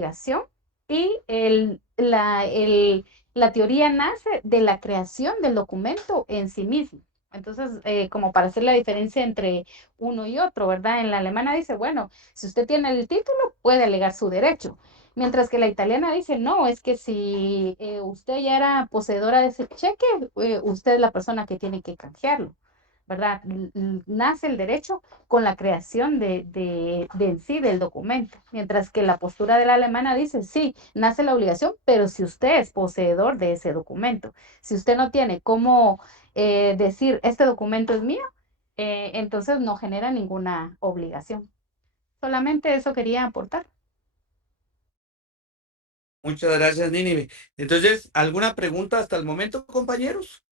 obligación y la teoría nace de la creación del documento en sí mismo. Entonces, como para hacer la diferencia entre uno y otro, ¿verdad? En la alemana dice, bueno, si usted tiene el título, puede alegar su derecho. Mientras que la italiana dice, no, es que si usted ya era poseedora de ese cheque, usted es la persona que tiene que canjearlo, ¿verdad? Nace el derecho con la creación de en sí del documento, mientras que la postura de la alemana dice, sí, nace la obligación, pero si usted es poseedor de ese documento, si usted no tiene cómo decir, este documento es mío, entonces no genera ninguna obligación. Solamente eso quería aportar. Muchas gracias, Nínive. Entonces, ¿alguna pregunta hasta el momento, compañeros?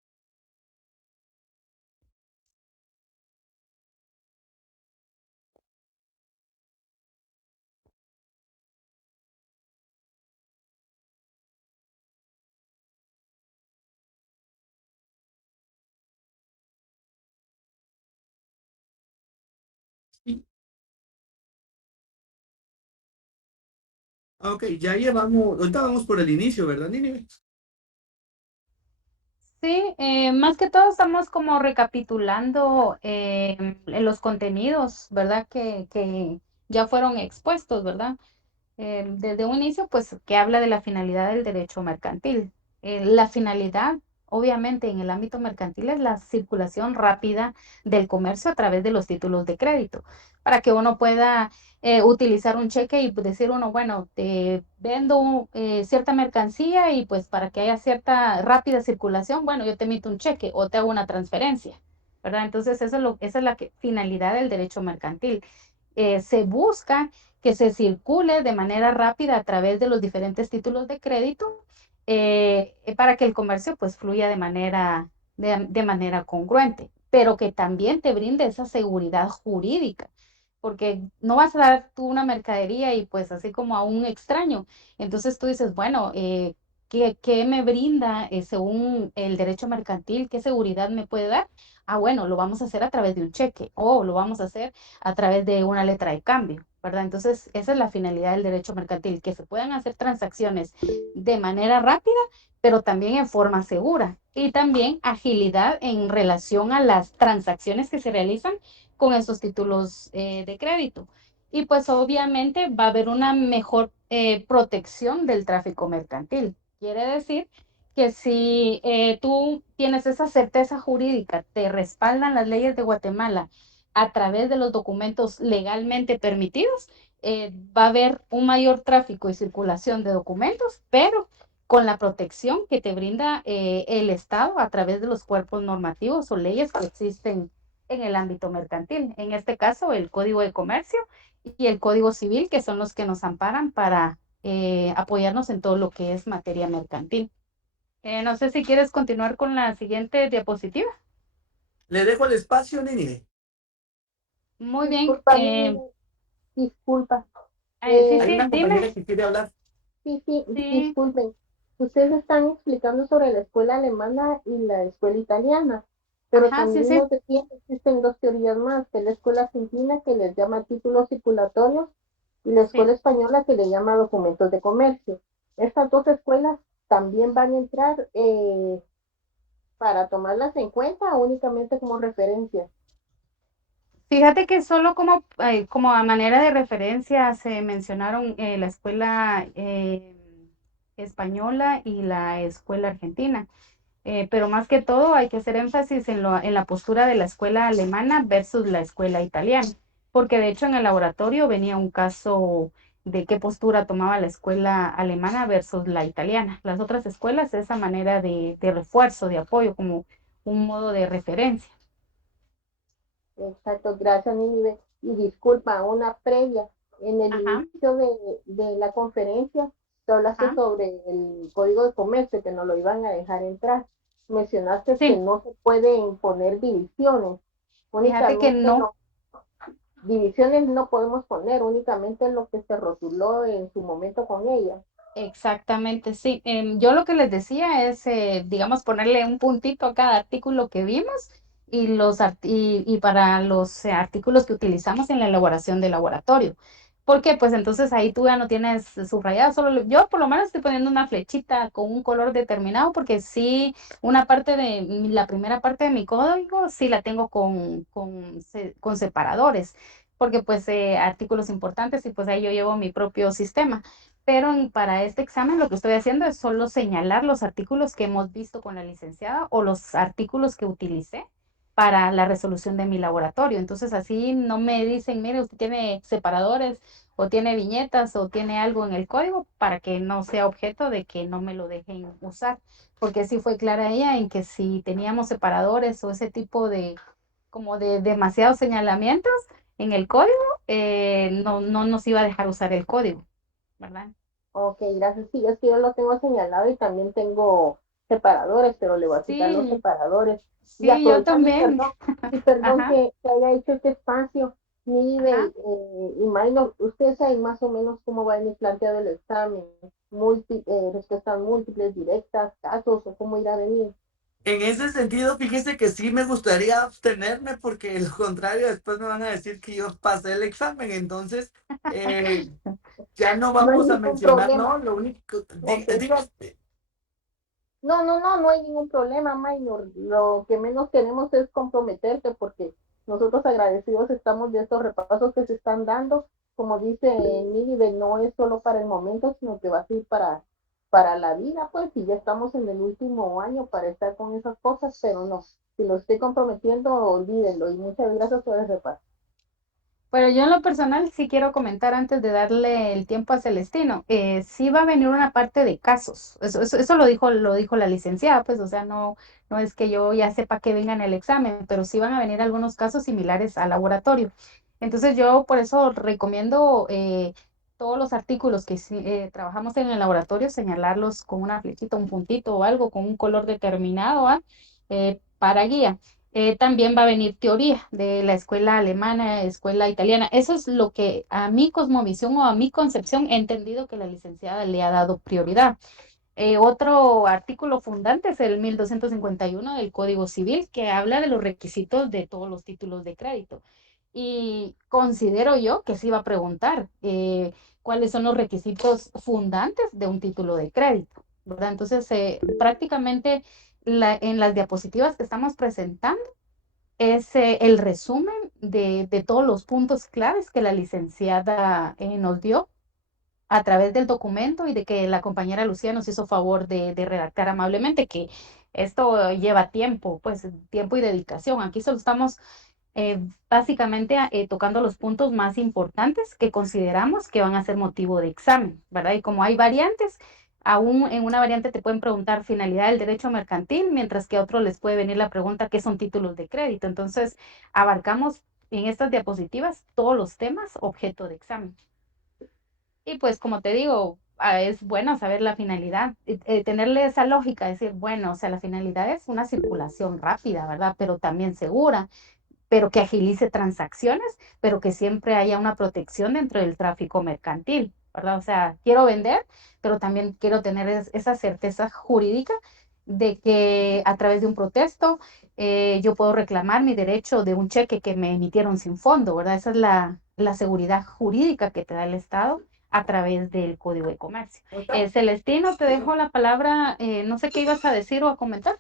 Sí. Ok, ya llevamos, ahorita vamos por el inicio, ¿verdad, Nínive? Sí, más que todo estamos como recapitulando los contenidos, ¿verdad? Que ya fueron expuestos, ¿verdad? Desde un inicio, pues que habla de la finalidad del derecho mercantil. La finalidad, obviamente, en el ámbito mercantil es la circulación rápida del comercio a través de los títulos de crédito, para que uno pueda utilizar un cheque y decir uno, bueno, te vendo cierta mercancía y pues para que haya cierta rápida circulación, bueno, yo te emito un cheque o te hago una transferencia, ¿verdad? Entonces, esa es la finalidad del derecho mercantil. Se busca que se circule de manera rápida a través de los diferentes títulos de crédito para que el comercio pues fluya de manera congruente, pero que también te brinde esa seguridad jurídica, porque no vas a dar tú una mercadería y pues así como a un extraño, entonces tú dices, bueno, ¿qué me brinda según el derecho mercantil? ¿Qué seguridad me puede dar? Ah, bueno, lo vamos a hacer a través de un cheque o lo vamos a hacer a través de una letra de cambio, ¿verdad? Entonces, esa es la finalidad del derecho mercantil, que se puedan hacer transacciones de manera rápida, pero también en forma segura y también agilidad en relación a las transacciones que se realizan con esos títulos de crédito. Y pues obviamente va a haber una mejor protección del tráfico mercantil. Quiere decir que si tú tienes esa certeza jurídica, te respaldan las leyes de Guatemala a través de los documentos legalmente permitidos, va a haber un mayor tráfico y circulación de documentos, pero con la protección que te brinda el Estado a través de los cuerpos normativos o leyes que existen en el ámbito mercantil. En este caso, el Código de Comercio y el Código Civil, que son los que nos amparan para apoyarnos en todo lo que es materia mercantil. No sé si quieres continuar con la siguiente diapositiva. Le dejo el espacio, Nínive. Muy bien. Disculpa, disculpa. Sí, Hay sí, una dime. compañera que quiere hablar. Sí, Sí, disculpen. Ustedes están explicando sobre la escuela alemana y la escuela italiana, pero ajá, sí, también sí. nos decían que existen dos teorías más, que es la escuela argentina que les llama títulos circulatorios y la Sí. escuela española que le llama documentos de comercio. Estas dos escuelas también van a entrar para tomarlas en cuenta o únicamente como referencia. Fíjate que solo como a manera de referencia se mencionaron la escuela española y la escuela argentina. Pero más que todo hay que hacer énfasis en la postura de la escuela alemana versus la escuela italiana, porque de hecho en el laboratorio venía un caso de qué postura tomaba la escuela alemana versus la italiana. Las otras escuelas, esa manera de refuerzo, de apoyo, como un modo de referencia. Exacto, gracias, Nínive. Y disculpa, una previa. En el Ajá, inicio de la conferencia, tú hablaste ajá. sobre el código de comercio, que no lo iban a dejar entrar. Mencionaste que Sí, no se pueden poner divisiones. fíjate que Únicamente no. no, divisiones no podemos poner, únicamente lo que se rotuló en su momento con ella. Exactamente, sí. Yo lo que les decía es, digamos, ponerle un puntito a cada artículo que vimos y para los artículos que utilizamos en la elaboración del laboratorio. Porque pues entonces ahí tú ya no tienes subrayado, yo por lo menos estoy poniendo una flechita con un color determinado, porque sí, la primera parte de mi código sí la tengo con separadores, porque pues artículos importantes y pues ahí yo llevo mi propio sistema. Pero para este examen lo que estoy haciendo es solo señalar los artículos que hemos visto con la licenciada o los artículos que utilicé para la resolución de mi laboratorio. Entonces así no me dicen, mire, usted tiene separadores o tiene viñetas o tiene algo en el código, para que no sea objeto de que no me lo dejen usar. Porque sí fue clara ella en que si teníamos separadores o ese tipo de, como de demasiados señalamientos en el código, no nos iba a dejar usar el código, ¿verdad? Ok, gracias. Sí, es que yo lo tengo señalado y también tengo separadores, pero le voy a quitar los Sí, separadores. Y sí, yo aprovechando, también. y perdón Ajá, que haya hecho este espacio, ajá. Nive, imagino, usted sabe más o menos cómo va a venir planteado el examen, respuestas múltiples, directas, casos, o cómo irá a venir. En ese sentido, fíjese que sí me gustaría abstenerme porque de lo contrario después me van a decir que yo pasé el examen, entonces eh, ya no No hay vamos a ningún mencionar, no, problema, lo único, ok. diga No hay ningún problema, Maynor. Lo que menos queremos es comprometerte porque nosotros agradecidos estamos de estos repasos que se están dando. Como dice Nínive, no es solo para el momento, sino que va a ser para la vida, pues, y ya estamos en el último año para estar con esas cosas, pero no, si lo estoy comprometiendo, olvídenlo. Y muchas gracias por el repaso. Pero yo en lo personal sí quiero comentar antes de darle el tiempo a Celestino. Sí va a venir una parte de casos. Eso lo dijo la licenciada, pues, o sea, no es que yo ya sepa que venga en el examen, pero sí van a venir algunos casos similares al laboratorio. Entonces yo por eso recomiendo todos los artículos que trabajamos en el laboratorio, señalarlos con una flechita, un puntito o algo, con un color determinado, ¿ah? Para guía. También va a venir teoría de la escuela alemana, escuela italiana. Eso es lo que a mi cosmovisión o a mi concepción he entendido que la licenciada le ha dado prioridad. Otro artículo fundante es el 1251 del Código Civil, que habla de los requisitos de todos los títulos de crédito. Y considero yo que se iba a preguntar cuáles son los requisitos fundantes de un título de crédito, ¿verdad? Entonces, prácticamente en las diapositivas que estamos presentando, es el resumen de todos los puntos claves que la licenciada nos dio a través del documento y de que la compañera Lucía nos hizo favor de redactar amablemente, que esto lleva tiempo, pues tiempo y dedicación. Aquí solo estamos básicamente tocando los puntos más importantes que consideramos que van a ser motivo de examen, ¿verdad? Y como hay variantes, aún en una variante te pueden preguntar finalidad del derecho mercantil, mientras que a otros les puede venir la pregunta qué son títulos de crédito. Entonces, abarcamos en estas diapositivas todos los temas objeto de examen. Y pues como te digo, es bueno saber la finalidad, tenerle esa lógica, decir, bueno, o sea, la finalidad es una circulación rápida, ¿verdad? Pero también segura, pero que agilice transacciones, pero que siempre haya una protección dentro del tráfico mercantil, ¿verdad? O sea, quiero vender, pero también quiero tener esa certeza jurídica de que a través de un protesto yo puedo reclamar mi derecho de un cheque que me emitieron sin fondo, ¿verdad? Esa es la seguridad jurídica que te da el Estado a través del Código de Comercio. Celestino, te dejo la palabra, no sé qué ibas a decir o a comentar.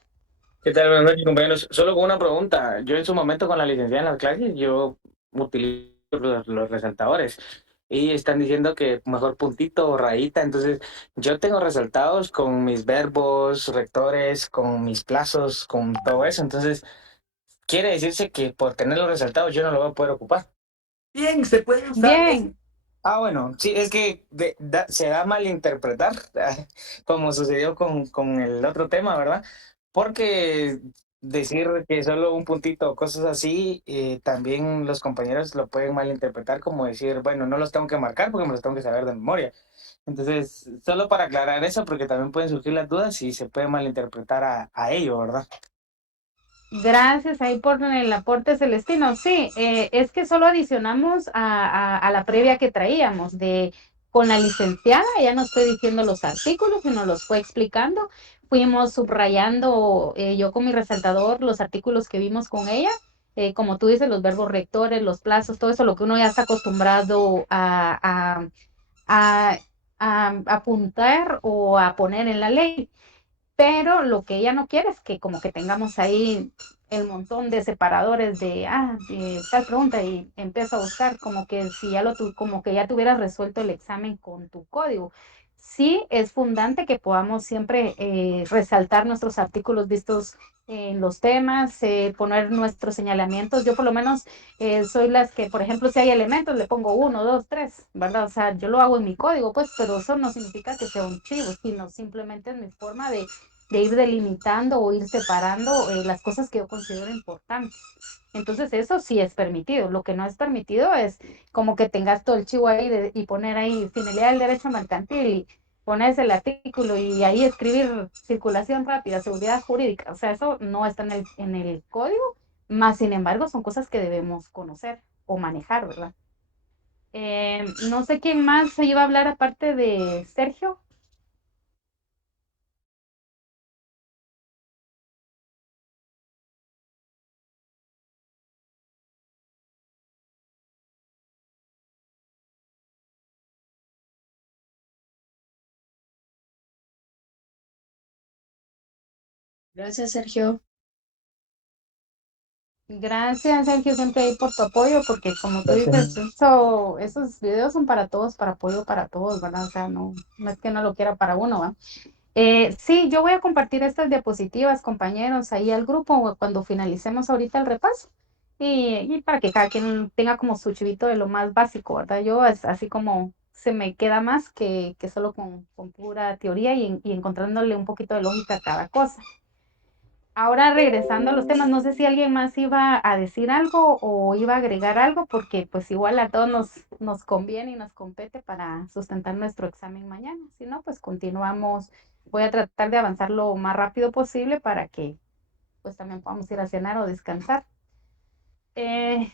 ¿Qué tal? Buenas noches, compañeros. Solo con una pregunta. Yo en su momento con la licenciada en las clases, yo utilizo los resaltadores y están diciendo que mejor puntito o rayita. Entonces, yo tengo resaltados con mis verbos, rectores, con mis plazos, con todo eso. Entonces, quiere decirse que por tener los resaltados yo no lo voy a poder ocupar. bien, se puede usar. Bien. Ah, bueno, sí, es que se da a malinterpretar, como sucedió con el otro tema, ¿verdad? Porque decir que solo un puntito o cosas así, también los compañeros lo pueden malinterpretar como decir, bueno, no los tengo que marcar porque me los tengo que saber de memoria. Entonces, solo para aclarar eso, porque también pueden surgir las dudas y se puede malinterpretar a ello, ¿verdad? Gracias ahí por el aporte, Celestino. Sí, es que solo adicionamos a la previa que traíamos con la licenciada, ella nos fue diciendo los artículos y nos los fue explicando. Fuimos subrayando yo con mi resaltador los artículos que vimos con ella como tú dices, los verbos rectores, los plazos, todo eso, lo que uno ya está acostumbrado a, a apuntar o a poner en la ley. Pero lo que ella no quiere es que como que tengamos ahí el montón de separadores de tal pregunta y empiezo a buscar como que si ya como que ya tuvieras resuelto el examen con tu código. Sí es fundante que podamos siempre resaltar nuestros artículos vistos en los temas, poner nuestros señalamientos. Yo por lo menos soy las que, por ejemplo, si hay elementos, le pongo 1, 2, 3, ¿verdad? O sea, yo lo hago en mi código, pues, pero eso no significa que sea un chivo, sino simplemente es mi forma de ir delimitando o ir separando las cosas que yo considero importantes. Entonces eso sí es permitido. Lo que no es permitido es como que tengas todo el chivo ahí y poner ahí finalidad del derecho mercantil y pones el artículo y ahí escribir circulación rápida, seguridad jurídica. O sea, eso no está en el código, más sin embargo son cosas que debemos conocer o manejar, ¿verdad? No sé quién más se iba a hablar aparte de Sergio. Gracias, Sergio. Gracias, Sergio, siempre ahí por tu apoyo, porque como tú Gracias. dices, esos videos son para todos, para apoyo para todos, ¿verdad? O sea, no es que no lo quiera para uno, ¿va? Sí, yo voy a compartir estas diapositivas, compañeros, ahí al grupo cuando finalicemos ahorita el repaso y para que cada quien tenga como su chivito de lo más básico, ¿verdad? Yo es así como se me queda más que solo con pura teoría y encontrándole un poquito de lógica a cada cosa. Ahora regresando a los temas, no sé si alguien más iba a decir algo o iba a agregar algo, porque pues igual a todos nos conviene y nos compete para sustentar nuestro examen mañana. Si no, pues continuamos. Voy a tratar de avanzar lo más rápido posible para que pues también podamos ir a cenar o descansar.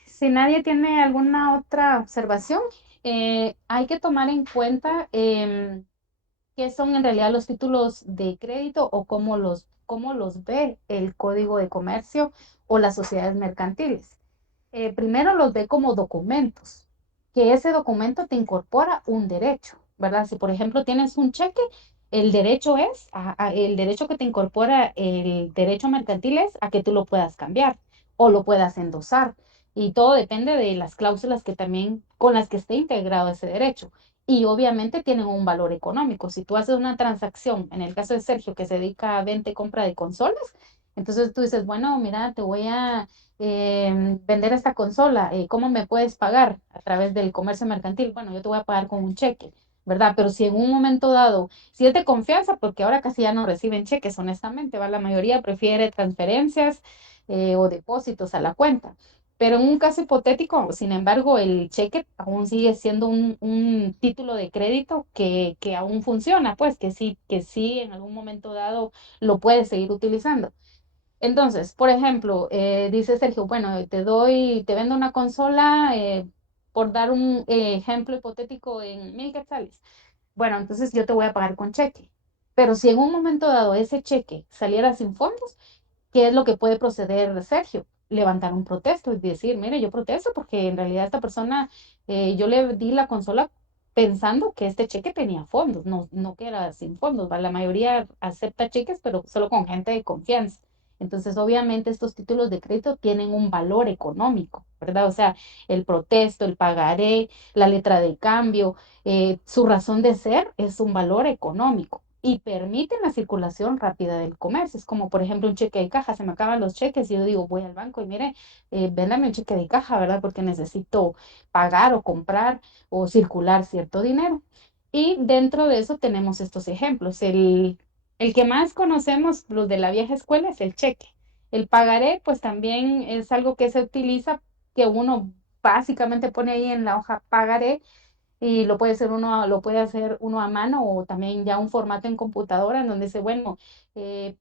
Si nadie tiene alguna otra observación, hay que tomar en cuenta qué son en realidad los títulos de crédito o cómo los ve el Código de Comercio o las sociedades mercantiles. Primero los ve como documentos, que ese documento te incorpora un derecho, ¿verdad? Si por ejemplo tienes un cheque, el derecho el derecho que te incorpora el derecho mercantil es a que tú lo puedas cambiar o lo puedas endosar. Y todo depende de las cláusulas que también con las que esté integrado ese derecho. Y obviamente tienen un valor económico. Si tú haces una transacción, en el caso de Sergio, que se dedica a venta y compra de consolas, entonces tú dices, bueno, mira, te voy a vender esta consola, ¿cómo me puedes pagar? A través del comercio mercantil. Bueno, yo te voy a pagar con un cheque, ¿verdad? Pero si en un momento dado, si es de confianza, porque ahora casi ya no reciben cheques, honestamente, ¿va? La mayoría prefiere transferencias o depósitos a la cuenta. Pero en un caso hipotético, sin embargo, el cheque aún sigue siendo un título de crédito que aún funciona, pues que sí en algún momento dado lo puedes seguir utilizando. Entonces, por ejemplo, dice Sergio, bueno, te vendo una consola, por dar un ejemplo hipotético en 1,000 quetzales. Bueno, entonces yo te voy a pagar con cheque. Pero si en un momento dado ese cheque saliera sin fondos, ¿qué es lo que puede proceder Sergio? Levantar un protesto y decir, mire, yo protesto porque en realidad esta persona, yo le di la consola pensando que este cheque tenía fondos, no que era sin fondos, ¿va? La mayoría acepta cheques, pero solo con gente de confianza. Entonces, obviamente, estos títulos de crédito tienen un valor económico, ¿verdad? O sea, el protesto, el pagaré, la letra de cambio, su razón de ser es un valor económico y permiten la circulación rápida del comercio. Es como, por ejemplo, un cheque de caja. Se me acaban los cheques y yo digo, voy al banco y mire, véndame un cheque de caja, ¿verdad? Porque necesito pagar o comprar o circular cierto dinero. Y dentro de eso tenemos estos ejemplos. El que más conocemos, los de la vieja escuela, es el cheque. El pagaré, pues también es algo que se utiliza, que uno básicamente pone ahí en la hoja pagaré y lo puede hacer uno a mano o también ya un formato en computadora en donde dice, bueno,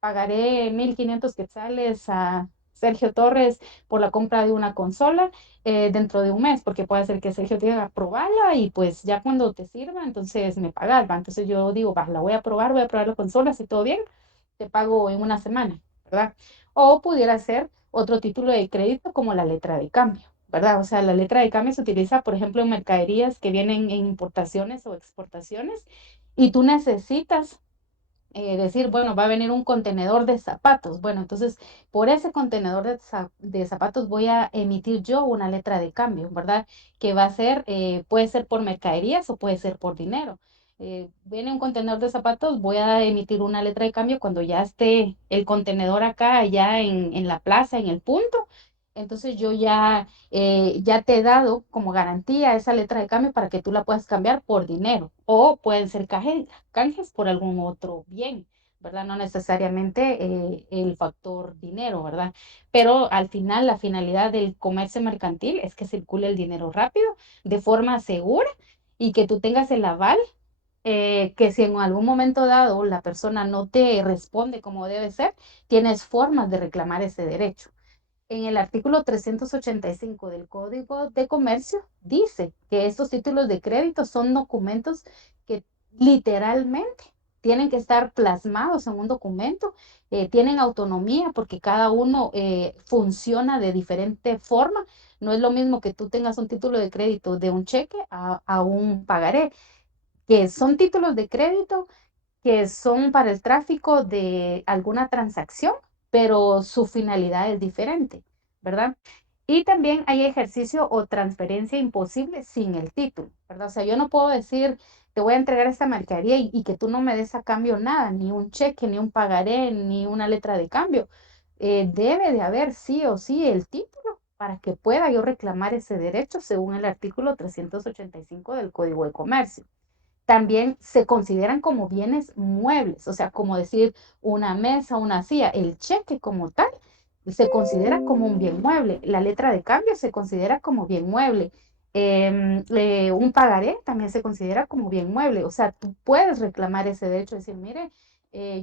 pagaré 1,500 quetzales a Sergio Torres por la compra de una consola dentro de un mes, porque puede ser que Sergio tenga que aprobarla y pues ya cuando te sirva, entonces me pagas, ¿va? Entonces yo digo, va, la voy a probar la consola, si todo bien, te pago en una semana, ¿verdad? O pudiera ser otro título de crédito como la letra de cambio, ¿verdad? O sea, la letra de cambio se utiliza, por ejemplo, en mercaderías que vienen en importaciones o exportaciones y tú necesitas decir, bueno, va a venir un contenedor de zapatos. Bueno, entonces por ese contenedor de zapatos voy a emitir yo una letra de cambio, ¿verdad? Que va a ser, puede ser por mercaderías o puede ser por dinero. Viene un contenedor de zapatos, voy a emitir una letra de cambio cuando ya esté el contenedor acá, allá en la plaza, en el punto. Entonces yo ya te he dado como garantía esa letra de cambio para que tú la puedas cambiar por dinero o pueden ser canjes por algún otro bien, ¿verdad? No necesariamente el factor dinero, ¿verdad? Pero al final la finalidad del comercio mercantil es que circule el dinero rápido, de forma segura y que tú tengas el aval. Que si en algún momento dado la persona no te responde como debe ser, tienes formas de reclamar ese derecho. En el artículo 385 del Código de Comercio dice que estos títulos de crédito son documentos que literalmente tienen que estar plasmados en un documento, tienen autonomía porque cada uno funciona de diferente forma. No es lo mismo que tú tengas un título de crédito de un cheque a un pagaré, que son títulos de crédito que son para el tráfico de alguna transacción, pero su finalidad es diferente, ¿verdad? Y también hay ejercicio o transferencia imposible sin el título, ¿verdad? O sea, yo no puedo decir, te voy a entregar esta mercadería y que tú no me des a cambio nada, ni un cheque, ni un pagaré, ni una letra de cambio. Debe de haber sí o sí el título para que pueda yo reclamar ese derecho según el artículo 385 del Código de Comercio. También se consideran como bienes muebles, o sea, como decir una mesa, una silla, el cheque como tal se considera como un bien mueble, la letra de cambio se considera como bien mueble, un pagaré también se considera como bien mueble, o sea, tú puedes reclamar ese derecho, decir, mire,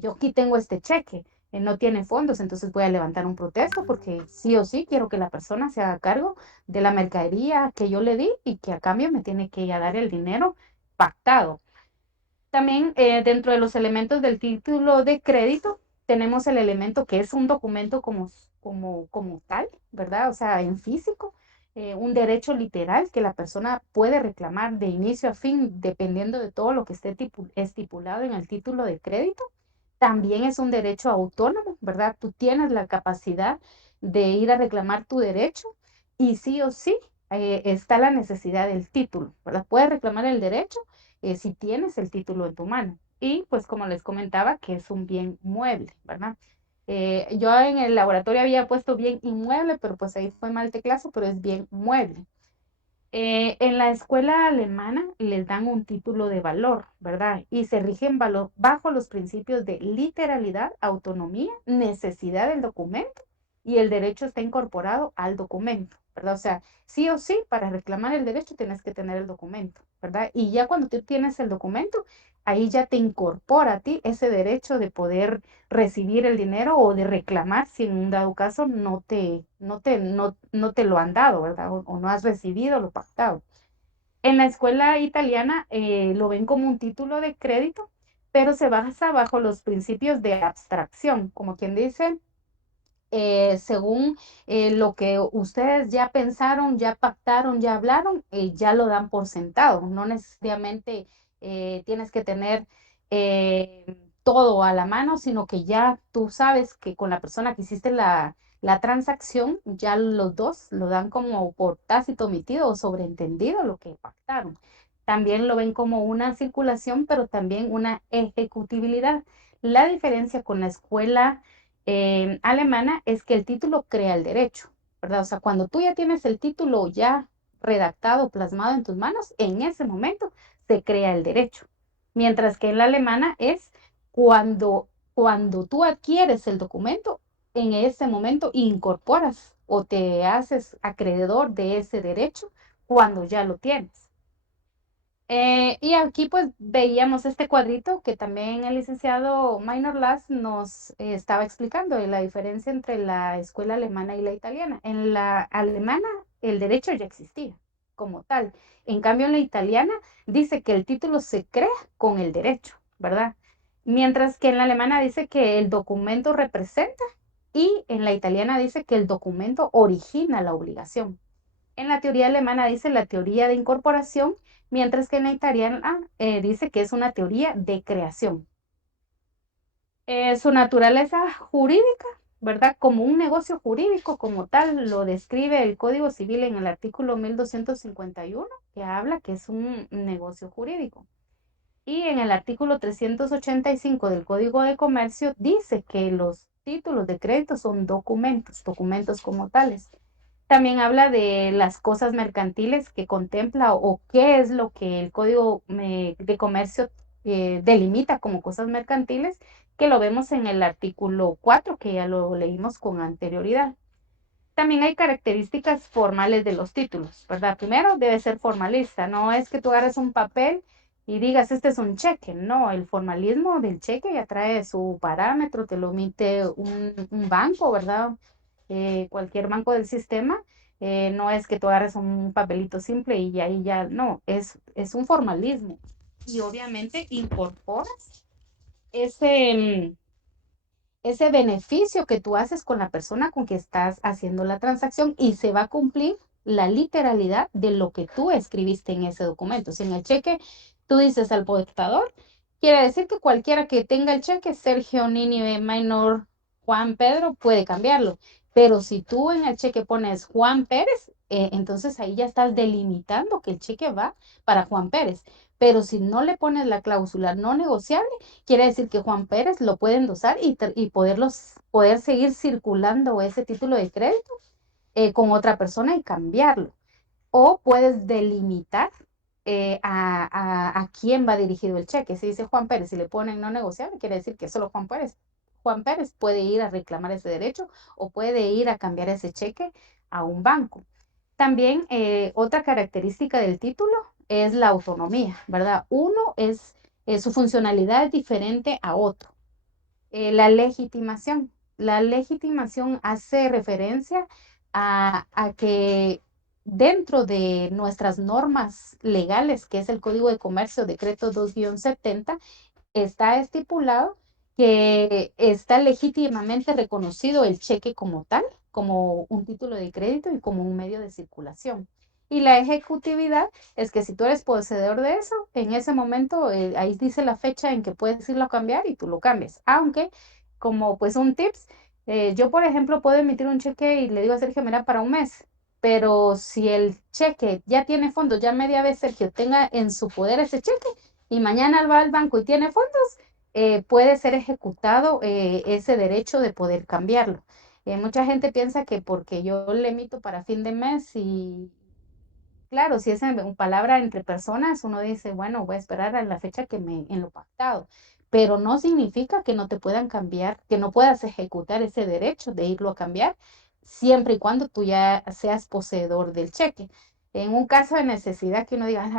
yo aquí tengo este cheque, no tiene fondos, entonces voy a levantar un protesto porque sí o sí quiero que la persona se haga cargo de la mercadería que yo le di y que a cambio me tiene que ya dar el dinero pactado. También dentro de los elementos del título de crédito tenemos el elemento que es un documento como tal, ¿verdad? O sea, en físico, un derecho literal que la persona puede reclamar de inicio a fin dependiendo de todo lo que esté estipulado en el título de crédito. También es un derecho autónomo, ¿verdad? Tú tienes la capacidad de ir a reclamar tu derecho y sí o sí está la necesidad del título, ¿verdad? Puedes reclamar el derecho si tienes el título en tu mano. Y pues como les comentaba, que es un bien mueble, ¿verdad? Yo en el laboratorio había puesto bien inmueble, pero pues ahí fue mal teclazo, pero es bien mueble. En la escuela alemana les dan un título de valor, ¿verdad? Y se rigen bajo los principios de literalidad, autonomía, necesidad del documento y el derecho está incorporado al documento, ¿verdad? O sea, sí o sí, para reclamar el derecho tienes que tener el documento, ¿verdad? Y ya cuando tú tienes el documento, ahí ya te incorpora a ti ese derecho de poder recibir el dinero o de reclamar si en un dado caso no te lo han dado, ¿verdad? O no has recibido lo pactado. En la escuela italiana lo ven como un título de crédito, pero se basa bajo los principios de abstracción, como quien dice, según lo que ustedes ya pensaron, ya pactaron, ya hablaron, ya lo dan por sentado. No necesariamente tienes que tener todo a la mano, sino que ya tú sabes que con la persona que hiciste la transacción, ya los dos lo dan como por tácito omitido o sobreentendido lo que pactaron. También lo ven como una circulación, pero también una ejecutibilidad. La diferencia con la escuela alemana es que el título crea el derecho, ¿verdad? O sea, cuando tú ya tienes el título ya redactado, plasmado en tus manos, en ese momento se crea el derecho. Mientras que en la alemana es cuando tú adquieres el documento, en ese momento incorporas o te haces acreedor de ese derecho cuando ya lo tienes. Y aquí pues veíamos este cuadrito que también el licenciado Minor Lass nos estaba explicando de la diferencia entre la escuela alemana y la italiana. En la alemana el derecho ya existía como tal. En cambio en la italiana dice que el título se crea con el derecho, ¿verdad? Mientras que en la alemana dice que el documento representa Y en la italiana dice que el documento origina la obligación. En la teoría alemana dice la teoría de incorporación, mientras que en la italiana dice que es una teoría de creación. Su naturaleza jurídica, ¿verdad? Como un negocio jurídico como tal, lo describe el Código Civil en el artículo 1251, que habla que es un negocio jurídico. Y en el artículo 385 del Código de Comercio dice que los títulos de crédito son documentos como tales. También habla de las cosas mercantiles que contempla o qué es lo que el Código de Comercio delimita como cosas mercantiles, que lo vemos en el artículo 4, que ya lo leímos con anterioridad. También hay características formales de los títulos, ¿verdad? Primero, debe ser formalista, no es que tú agarres un papel y digas, este es un cheque, no, el formalismo del cheque ya trae su parámetro, te lo emite un banco, ¿verdad? Cualquier banco del sistema, no es que tú agarres un papelito simple y ahí ya, no, es un formalismo. Y obviamente incorporas ese ese beneficio que tú haces con la persona con que estás haciendo la transacción y se va a cumplir la literalidad de lo que tú escribiste en ese documento. Si en el cheque tú dices al portador, quiere decir que cualquiera que tenga el cheque, Sergio, Nini, Maynor, Juan, Pedro, puede cambiarlo. Pero si tú en el cheque pones Juan Pérez, entonces ahí ya estás delimitando que el cheque va para Juan Pérez. Pero si no le pones la cláusula no negociable, quiere decir que Juan Pérez lo puede endosar y poder seguir circulando ese título de crédito con otra persona y cambiarlo. O puedes delimitar a quién va dirigido el cheque. Si dice Juan Pérez y le ponen no negociable, quiere decir que solo Juan Pérez puede ir a reclamar ese derecho o puede ir a cambiar ese cheque a un banco. También otra característica del título es la autonomía, ¿verdad? Uno es su funcionalidad es diferente a otro. La legitimación. La legitimación hace referencia a que dentro de nuestras normas legales, que es el Código de Comercio, decreto 2-70, está estipulado que está legítimamente reconocido el cheque como tal, como un título de crédito y como un medio de circulación. Y la ejecutividad es que si tú eres poseedor de eso, en ese momento ahí dice la fecha en que puedes irlo a cambiar y tú lo cambias. Aunque, como pues un tips, yo por ejemplo puedo emitir un cheque y le digo a Sergio, mira, para un mes. Pero si el cheque ya tiene fondos, ya media vez Sergio tenga en su poder ese cheque, y mañana va al banco y tiene fondos, puede ser ejecutado ese derecho de poder cambiarlo. Mucha gente piensa que porque yo le emito para fin de mes y claro, si es en palabra entre personas, uno dice, bueno, voy a esperar a la fecha en lo pactado, pero no significa que no te puedan cambiar, que no puedas ejecutar ese derecho de irlo a cambiar, siempre y cuando tú ya seas poseedor del cheque. En un caso de necesidad que uno diga,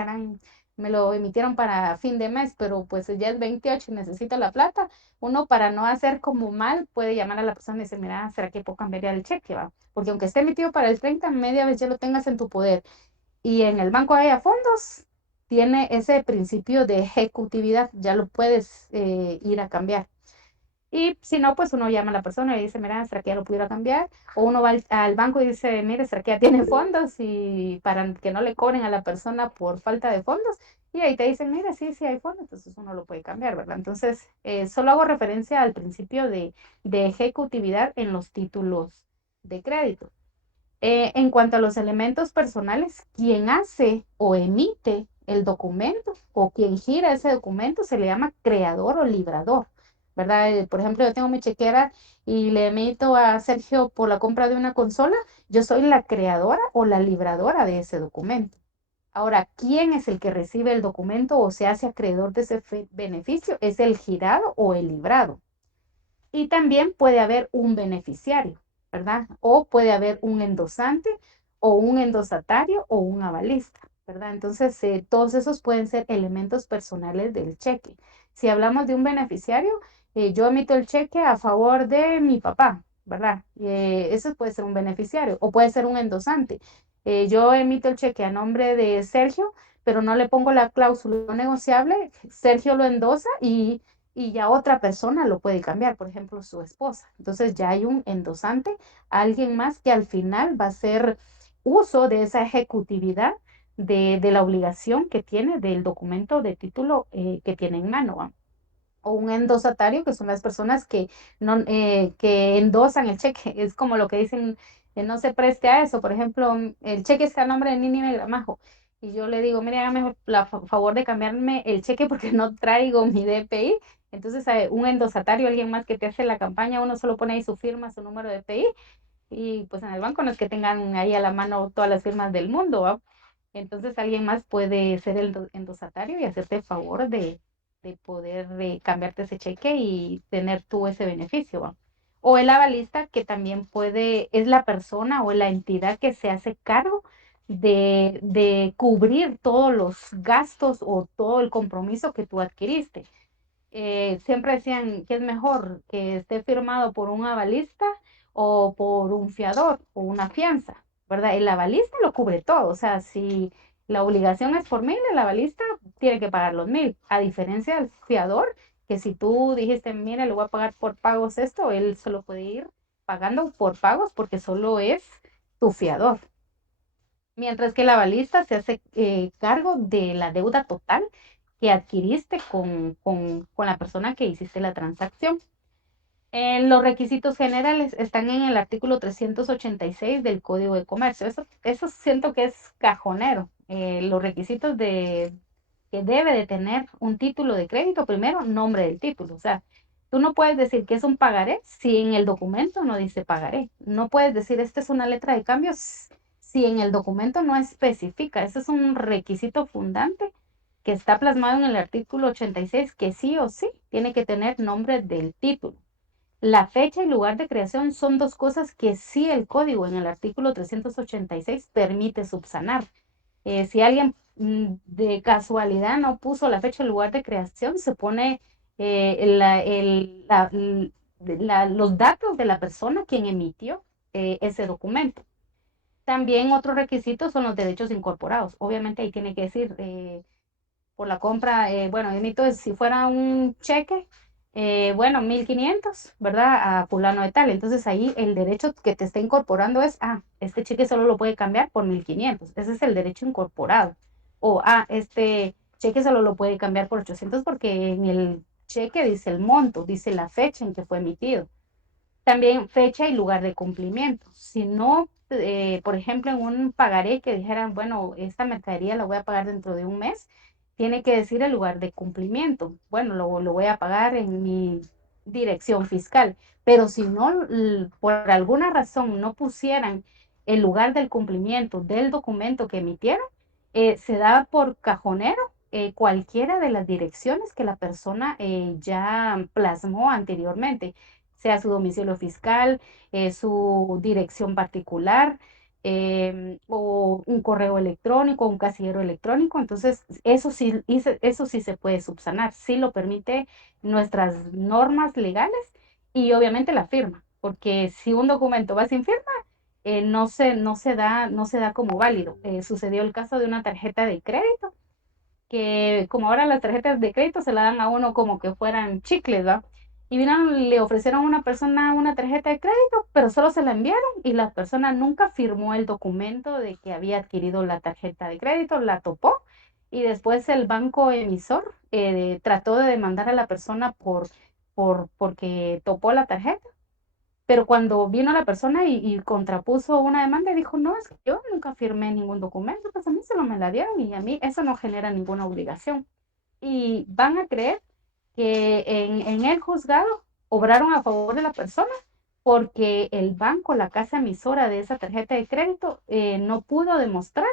me lo emitieron para fin de mes, pero pues ya es 28 y necesito la plata, uno para no hacer como mal puede llamar a la persona y decir, mira, ¿será que puedo cambiar el cheque? ¿Va? Porque aunque esté emitido para el 30, media vez ya lo tengas en tu poder y en el banco haya fondos, tiene ese principio de ejecutividad, ya lo puedes ir a cambiar. Y si no, pues uno llama a la persona y dice, mira, ¿será que ya lo pudiera cambiar? O uno va al banco y dice, mire, ¿será que ya tiene fondos? Y para que no le cobren a la persona por falta de fondos. Y ahí te dicen, mira, sí, sí hay fondos, entonces uno lo puede cambiar, ¿verdad? Entonces, solo hago referencia al principio de ejecutividad en los títulos de crédito. En cuanto a los elementos personales, quien hace o emite el documento o quien gira ese documento se le llama creador o librador, ¿verdad? Por ejemplo, yo tengo mi chequera y le emito a Sergio por la compra de una consola, yo soy la creadora o la libradora de ese documento. Ahora, ¿quién es el que recibe el documento o se hace acreedor de ese beneficio? Es el girado o el librado. Y también puede haber un beneficiario, ¿verdad? O puede haber un endosante o un endosatario o un avalista, ¿verdad? Entonces, todos esos pueden ser elementos personales del cheque. Si hablamos de un beneficiario, yo emito el cheque a favor de mi papá, ¿verdad? Eso puede ser un beneficiario o puede ser un endosante. Yo emito el cheque a nombre de Sergio, pero no le pongo la cláusula no negociable, Sergio lo endosa y y ya otra persona lo puede cambiar, por ejemplo, su esposa. Entonces ya hay un endosante, alguien más que al final va a hacer uso de esa ejecutividad de la obligación que tiene del documento de título que tiene en mano, ¿va? O un endosatario, que son las personas que, no, que endosan el cheque. Es como lo que dicen, no se preste a eso. Por ejemplo, el cheque está a nombre de Nínive Gramajo. Y yo le digo, mire, hágame el favor de cambiarme el cheque porque no traigo mi DPI. Entonces, un endosatario, alguien más que te hace la campaña, uno solo pone ahí su firma, su número de DPI. Y pues en el banco no es que tengan ahí a la mano todas las firmas del mundo, ¿va? Entonces alguien más puede ser el endosatario y hacerte el favor de poder cambiarte ese cheque y tener tú ese beneficio, ¿va? O el avalista, que también puede, es la persona o la entidad que se hace cargo de cubrir todos los gastos o todo el compromiso que tú adquiriste. Siempre decían que es mejor que esté firmado por un avalista o por un fiador o una fianza, ¿verdad? El avalista lo cubre todo, o sea, si la obligación es por 1,000, el avalista tiene que pagar los 1,000, a diferencia del fiador, que si tú dijiste, mira, le voy a pagar por pagos esto, él solo puede ir pagando por pagos porque solo es tu fiador. Mientras que el avalista se hace cargo de la deuda total que adquiriste con la persona que hiciste la transacción. Los requisitos generales están en el artículo 386 del Código de Comercio. Eso siento que es cajonero. Los requisitos que debe de tener un título de crédito, primero, nombre del título. O sea, tú no puedes decir que es un pagaré si en el documento no dice pagaré. No puedes decir esta es una letra de cambios si en el documento no especifica. Ese es un requisito fundante que está plasmado en el artículo 86, que sí o sí tiene que tener nombre del título. La fecha y lugar de creación son dos cosas que sí el código en el artículo 386 permite subsanar. Si alguien de casualidad no puso la fecha y lugar de creación, se pone los datos de la persona quien emitió ese documento. También otros requisitos son los derechos incorporados. Obviamente ahí tiene que decir por la compra, bueno, emito si fuera un cheque, bueno, 1,500, ¿verdad? A fulano de tal. Entonces ahí el derecho que te está incorporando es, este cheque solo lo puede cambiar por 1,500. Ese es el derecho incorporado. O, este cheque solo lo puede cambiar por 800 porque en el cheque dice el monto, dice la fecha en que fue emitido. También fecha y lugar de cumplimiento. Si no, por ejemplo, en un pagaré que dijeran, bueno, esta mercadería la voy a pagar dentro de un mes, tiene que decir el lugar de cumplimiento. Bueno, lo voy a pagar en mi dirección fiscal. Pero si no, por alguna razón no pusieran el lugar del cumplimiento del documento que emitieron, se da por cajonero cualquiera de las direcciones que la persona ya plasmó anteriormente, sea su domicilio fiscal, su dirección particular, o un correo electrónico, un casillero electrónico. Entonces, eso sí se puede subsanar, sí lo permite nuestras normas legales y obviamente la firma, porque si un documento va sin firma, no se da como válido. Sucedió el caso de una tarjeta de crédito, que como ahora las tarjetas de crédito se la dan a uno como que fueran chicles, ¿va? Y vinieron, le ofrecieron a una persona una tarjeta de crédito, pero solo se la enviaron y la persona nunca firmó el documento de que había adquirido la tarjeta de crédito, la topó y después el banco emisor trató de demandar a la persona porque topó la tarjeta, pero cuando vino la persona y contrapuso una demanda, dijo, no, es que yo nunca firmé ningún documento, pues a mí solo me la dieron y a mí eso no genera ninguna obligación. Y van a creer que en el juzgado obraron a favor de la persona porque el banco, la casa emisora de esa tarjeta de crédito, no pudo demostrar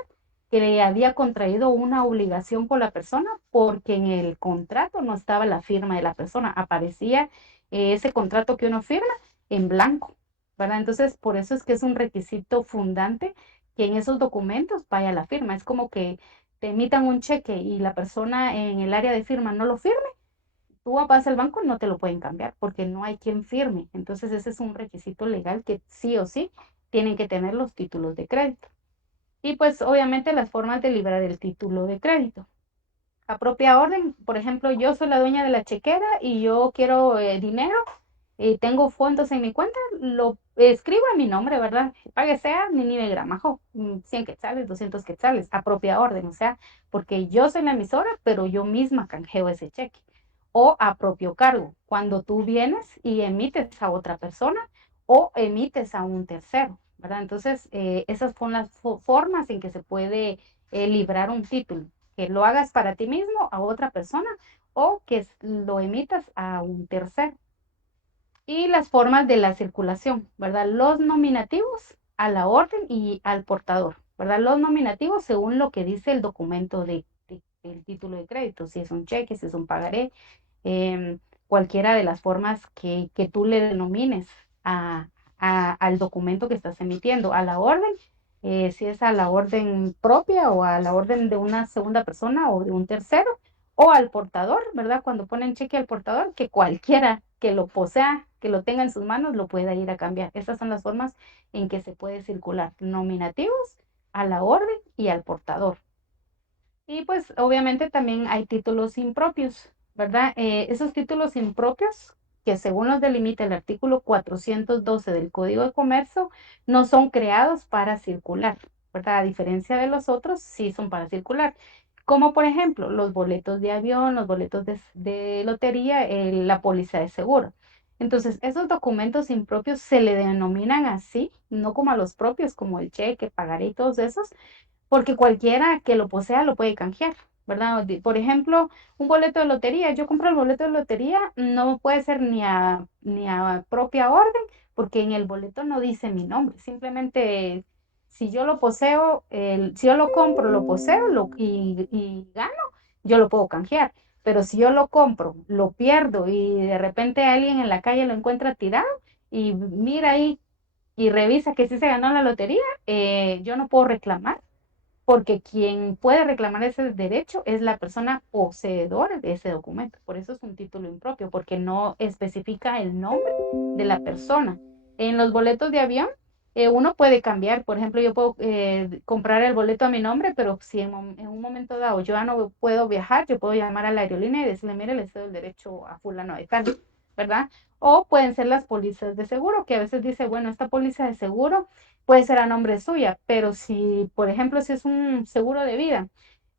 que le había contraído una obligación con la persona porque en el contrato no estaba la firma de la persona, aparecía ese contrato que uno firma en blanco, ¿verdad? Entonces, por eso es que es un requisito fundante que en esos documentos vaya la firma. Es como que te emitan un cheque y la persona en el área de firma no lo firme, tú vas al banco y no te lo pueden cambiar porque no hay quien firme. Entonces, ese es un requisito legal que sí o sí tienen que tener los títulos de crédito. Y pues obviamente las formas de librar el título de crédito. a propia orden. Por ejemplo, yo soy la dueña de la chequera y yo quiero dinero, tengo fondos en mi cuenta, lo escribo a mi nombre, ¿verdad? Pague sea Nínive Gramajo, 100 quetzales, 200 quetzales, a propia orden, o sea, porque yo soy la emisora, pero yo misma canjeo ese cheque. O a propio cargo, cuando tú vienes y emites a otra persona o emites a un tercero, ¿verdad? Entonces, esas son las formas en que se puede librar un título, que lo hagas para ti mismo, a otra persona, o que lo emitas a un tercero. Y las formas de la circulación, ¿verdad? Los nominativos a la orden y al portador, ¿verdad? Los nominativos según lo que dice el documento del título de crédito, si es un cheque, si es un pagaré, em, cualquiera de las formas que tú le denomines al documento que estás emitiendo, a la orden, si es a la orden propia o a la orden de una segunda persona o de un tercero, o al portador, ¿verdad? Cuando ponen cheque al portador, que cualquiera que lo posea, que lo tenga en sus manos, lo pueda ir a cambiar. Esas son las formas en que se puede circular, nominativos, a la orden y al portador. Y pues obviamente también hay títulos impropios, ¿verdad? Esos títulos impropios, que según los delimita el artículo 412 del Código de Comercio, no son creados para circular, ¿verdad? A diferencia de los otros, sí son para circular. Como por ejemplo los boletos de avión, los boletos de lotería, la póliza de seguro. Entonces, esos documentos impropios se le denominan así, no como a los propios, como el cheque, pagaré y todos esos, porque cualquiera que lo posea lo puede canjear, ¿verdad? Por ejemplo, un boleto de lotería, yo compro el boleto de lotería, no puede ser ni a propia orden, porque en el boleto no dice mi nombre, simplemente si yo lo poseo, si yo lo compro, lo poseo y gano, yo lo puedo canjear. Pero si yo lo compro, lo pierdo y de repente alguien en la calle lo encuentra tirado y mira ahí y revisa que sí se ganó la lotería, yo no puedo reclamar porque quien puede reclamar ese derecho es la persona poseedora de ese documento. Por eso es un título impropio, porque no especifica el nombre de la persona. En los boletos de avión, uno puede cambiar, por ejemplo, yo puedo comprar el boleto a mi nombre, pero si en un momento dado yo ya no puedo viajar, yo puedo llamar a la aerolínea y decirle, mire, le cedo el derecho a fulano de tal, ¿verdad? O pueden ser las pólizas de seguro, que a veces dice, bueno, esta póliza de seguro puede ser a nombre suya, pero si, por ejemplo, si es un seguro de vida,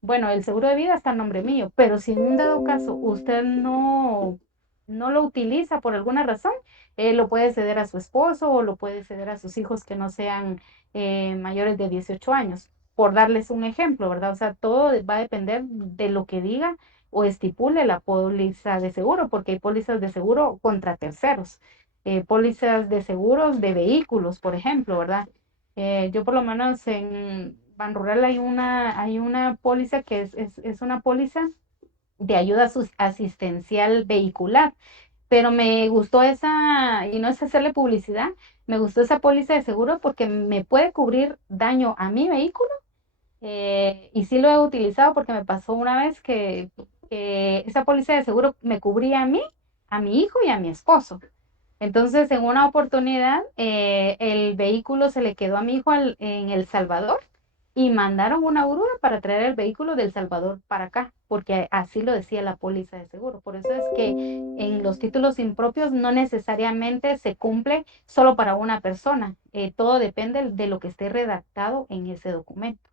bueno, el seguro de vida está a nombre mío, pero si en un dado caso usted no lo utiliza por alguna razón, lo puede ceder a su esposo o lo puede ceder a sus hijos que no sean mayores de 18 años, por darles un ejemplo, ¿verdad? O sea, todo va a depender de lo que diga o estipule la póliza de seguro, porque hay pólizas de seguro contra terceros, pólizas de seguros de vehículos, por ejemplo, ¿verdad? Yo por lo menos en Ban Rural hay una póliza que es una póliza de ayuda asistencial vehicular, pero me gustó esa, y no es hacerle publicidad, me gustó esa póliza de seguro porque me puede cubrir daño a mi vehículo, y sí lo he utilizado porque me pasó una vez que esa póliza de seguro me cubría a mí, a mi hijo y a mi esposo. Entonces, en una oportunidad, el vehículo se le quedó a mi hijo en El Salvador y mandaron una grúa para traer el vehículo del Salvador para acá, porque así lo decía la póliza de seguro. Por eso es que en los títulos impropios no necesariamente se cumple solo para una persona. Todo depende de lo que esté redactado en ese documento.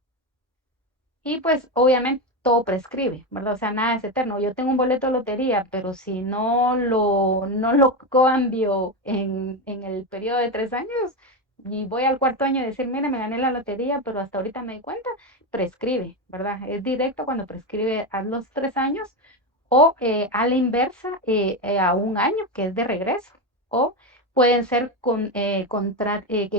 Y pues obviamente todo prescribe, ¿verdad? O sea, nada es eterno. Yo tengo un boleto de lotería, pero si no lo cambio en el periodo de 3 años y voy al cuarto año y decir, mire, me gané la lotería, pero hasta ahorita me di cuenta, prescribe, ¿verdad? Es directo cuando prescribe a los 3 años o a la inversa a un año, que es de regreso. O pueden ser que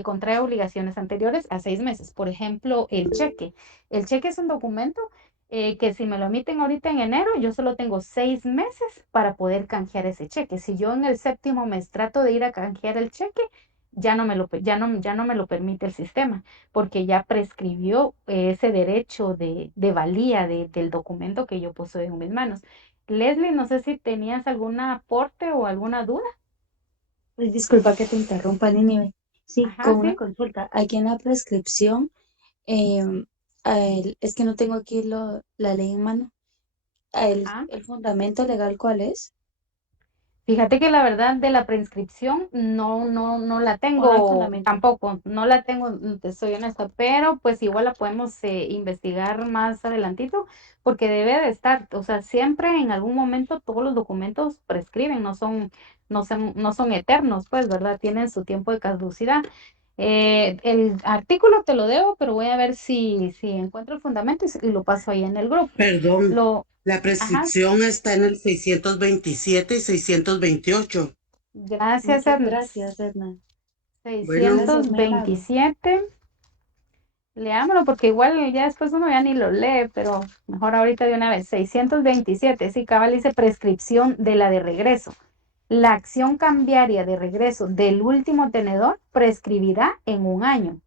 contrae obligaciones anteriores a 6 meses. Por ejemplo, el cheque. El cheque es un documento que si me lo emiten ahorita en enero, yo solo tengo 6 meses para poder canjear ese cheque. Si yo en el séptimo mes trato de ir a canjear el cheque, ya no me lo permite el sistema, porque ya prescribió ese derecho de valía del documento que yo poseo en mis manos. Leslie, no sé si tenías algún aporte o alguna duda. Pues disculpa que te interrumpa, Nínive. Sí, Ajá, con una sí. consulta. Aquí en la prescripción, es que no tengo aquí la ley en mano. Ah, el fundamento legal cuál es? Fíjate que la verdad de la prescripción no la ¿O no hay tengo fundamento? tampoco, no la tengo, te soy honesta, pero pues igual la podemos investigar más adelantito, porque debe de estar, o sea, siempre en algún momento todos los documentos prescriben, no son eternos, pues, ¿verdad? Tienen su tiempo de caducidad. El artículo te lo debo, pero voy a ver si encuentro el fundamento y lo paso ahí en el grupo. Perdón, Lo, la ajá, prescripción está en el 627 y 628. gracias, Muchas Ernest. gracias, Edna. Bueno, Gracias, muy amable. 627. Leámoslo porque igual ya después uno ya ni lo lee, pero mejor ahorita de una vez. 627, sí, cabal dice prescripción de la de regreso. La acción cambiaria de regreso del último tenedor prescribirá en 1 año,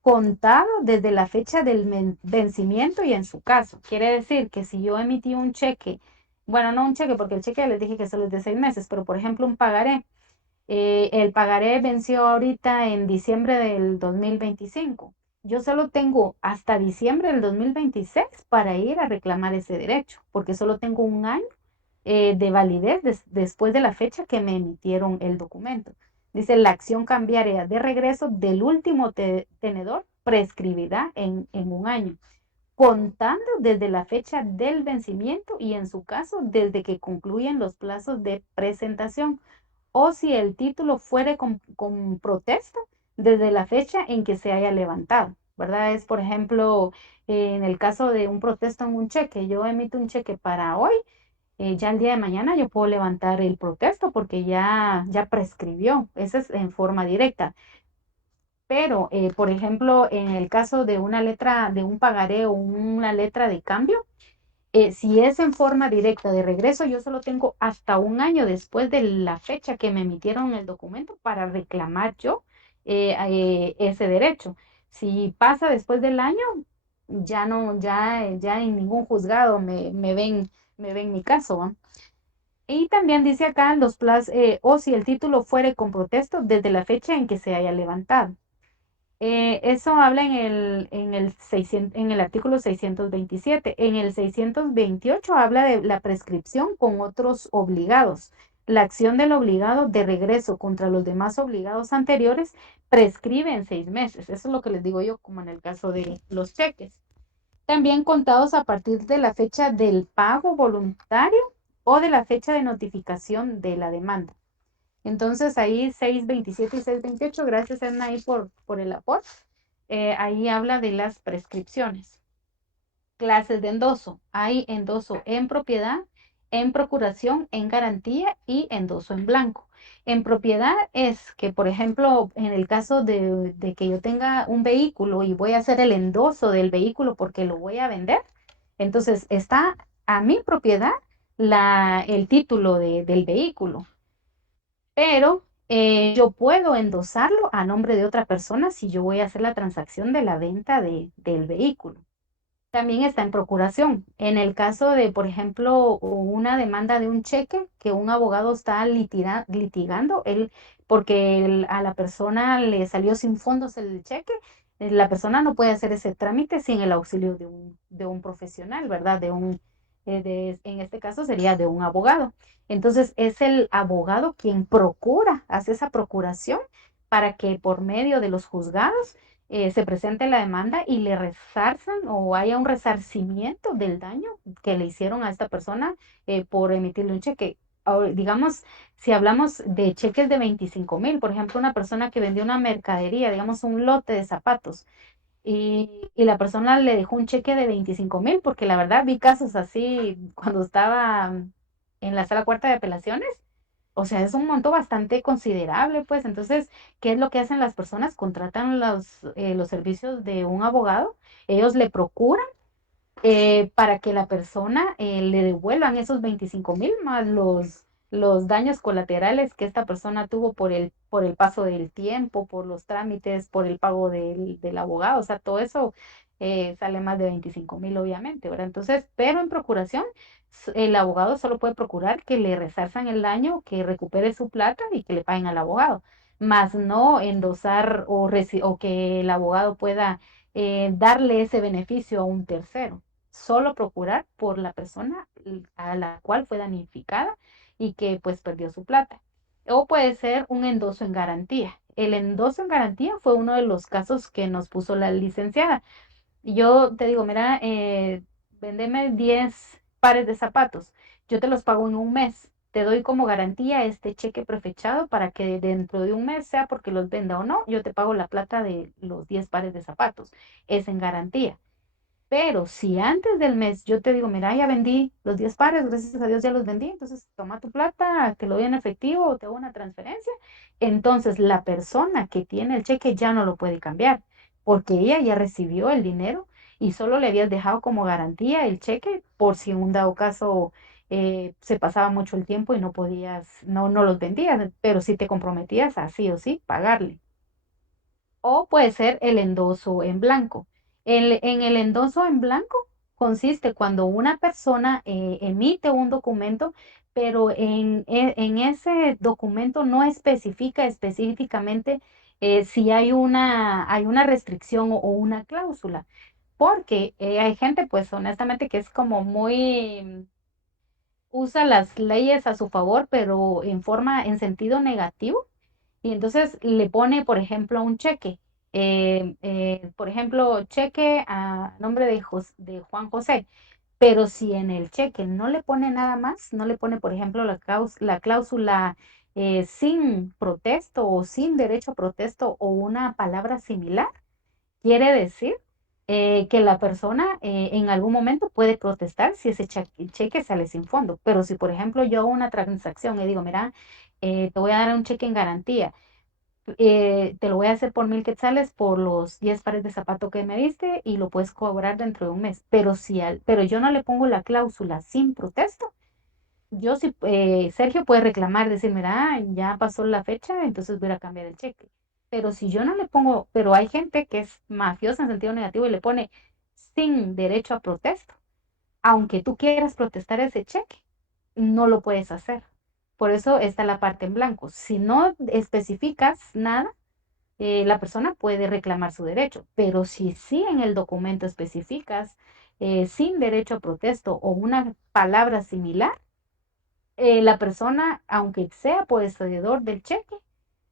contado desde la fecha del vencimiento y en su caso. Quiere decir que si yo emití un cheque, bueno, no un cheque porque el cheque les dije que solo es de 6 meses, pero por ejemplo un pagaré. El pagaré venció ahorita en diciembre del 2025. Yo solo tengo hasta diciembre del 2026 para ir a reclamar ese derecho, porque solo tengo 1 año de validez después de la fecha que me emitieron el documento. Dice, la acción cambiaria de regreso del último tenedor prescribirá en 1 año, contando desde la fecha del vencimiento y en su caso desde que concluyen los plazos de presentación o si el título fuere con protesta desde la fecha en que se haya levantado, ¿verdad? Es, por ejemplo, en el caso de un protesto en un cheque, yo emito un cheque para hoy, ya el día de mañana yo puedo levantar el protesto porque ya prescribió, esa es en forma directa. Pero, por ejemplo, en el caso de una letra, de un pagaré o una letra de cambio, si es en forma directa de regreso, yo solo tengo hasta 1 año después de la fecha que me emitieron el documento para reclamar yo ese derecho. Si pasa después del año, ya no, ya en ningún juzgado me ven mi caso, ¿va? Y también dice acá los plazos, o si el título fuere con protesto desde la fecha en que se haya levantado. Eso habla en el artículo 627. En el 628 habla de la prescripción con otros obligados. La acción del obligado de regreso contra los demás obligados anteriores prescribe en 6 meses. Eso es lo que les digo yo, como en el caso de los cheques. También contados a partir de la fecha del pago voluntario o de la fecha de notificación de la demanda. Entonces ahí 627 y 628, gracias Edna ahí por el aporte. Ahí habla de las prescripciones. Clases de endoso. Hay endoso en propiedad, en procuración, en garantía y endoso en blanco. En propiedad es que, por ejemplo, en el caso de que yo tenga un vehículo y voy a hacer el endoso del vehículo porque lo voy a vender, entonces está a mi propiedad el título del vehículo, pero yo puedo endosarlo a nombre de otra persona si yo voy a hacer la transacción de la venta del vehículo. También está en procuración. En el caso de, por ejemplo, una demanda de un cheque que un abogado está litigando, porque a la persona le salió sin fondos el cheque, la persona no puede hacer ese trámite sin el auxilio de un profesional, ¿verdad? En este caso sería de un abogado. Entonces es el abogado quien hace esa procuración para que por medio de los juzgados se presente la demanda y le resarzan o haya un resarcimiento del daño que le hicieron a esta persona por emitirle un cheque. Ahora, digamos, si hablamos de cheques de 25,000, por ejemplo, una persona que vendió una mercadería, digamos un lote de zapatos, y la persona le dejó un cheque de 25,000, porque la verdad vi casos así cuando estaba en la sala cuarta de apelaciones. O sea, es un monto bastante considerable, pues. Entonces, ¿qué es lo que hacen las personas? Contratan los servicios de un abogado, ellos le procuran para que la persona le devuelvan esos 25,000 más los daños colaterales que esta persona tuvo por el paso del tiempo, por los trámites, por el pago del abogado. O sea, todo eso sale más de 25,000, obviamente, ¿verdad? Entonces, pero en procuración, el abogado solo puede procurar que le resarzan el daño, que recupere su plata y que le paguen al abogado, más no endosar o que el abogado pueda darle ese beneficio a un tercero. solo procurar por la persona a la cual fue damnificada y que pues perdió su plata. O puede ser un endoso en garantía. El endoso en garantía fue uno de los casos que nos puso la licenciada. Yo te digo, mira, vendeme 10 pares de zapatos, yo te los pago en un mes, te doy como garantía este cheque prefechado para que dentro de un mes, sea porque los venda o no, yo te pago la plata de los 10 pares de zapatos, es en garantía. Pero si antes del mes yo te digo, mira, ya vendí los 10 pares, gracias a Dios ya los vendí, entonces toma tu plata, te lo doy en efectivo o te hago una transferencia, entonces la persona que tiene el cheque ya no lo puede cambiar, porque ella ya recibió el dinero y solo le habías dejado como garantía el cheque por si en un dado caso se pasaba mucho el tiempo y no podías, no los vendías, pero si te comprometías a sí o sí pagarle. O puede ser el endoso en blanco. En el endoso en blanco consiste cuando una persona emite un documento, pero en ese documento no especifica específicamente si hay una restricción o una cláusula, porque hay gente, pues honestamente, que es como muy, usa las leyes a su favor, pero en sentido negativo y entonces le pone, por ejemplo, un cheque. Por ejemplo, cheque a nombre de Juan José. Pero si en el cheque no le pone nada más, no le pone, por ejemplo, la cláusula sin protesto o sin derecho a protesto o una palabra similar, quiere decir que la persona en algún momento puede protestar si ese cheque sale sin fondo. Pero si, por ejemplo, yo hago una transacción y digo, mira, te voy a dar un cheque en garantía, te lo voy a hacer por 1,000 quetzales por los 10 pares de zapato que me diste y lo puedes cobrar dentro de un mes. Pero pero yo no le pongo la cláusula sin protesto, yo sí, Sergio puede reclamar, decir, mira, ya pasó la fecha, entonces voy a cambiar el cheque. Pero si yo no le pongo, pero hay gente que es mafiosa en sentido negativo y le pone sin derecho a protesto, aunque tú quieras protestar ese cheque, no lo puedes hacer. Por eso está la parte en blanco. Si no especificas nada, la persona puede reclamar su derecho, pero si sí en el documento especificas sin derecho a protesto o una palabra similar, la persona, aunque sea poseedor del cheque,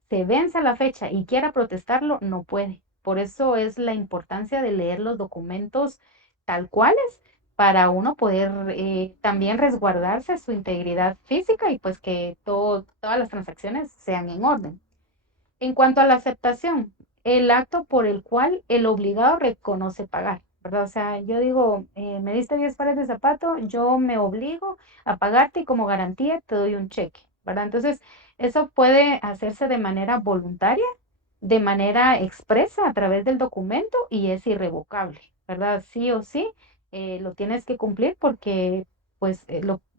se venza la fecha y quiera protestarlo, no puede. Por eso es la importancia de leer los documentos tal cuales para uno poder también resguardarse su integridad física y pues que todas las transacciones sean en orden. En cuanto a la aceptación, el acto por el cual el obligado reconoce pagar, ¿verdad? O sea, yo digo, me diste 10 pares de zapato, yo me obligo a pagarte y como garantía te doy un cheque, ¿verdad? Entonces, eso puede hacerse de manera voluntaria, de manera expresa a través del documento y es irrevocable, ¿verdad? Sí o sí, lo tienes que cumplir porque pues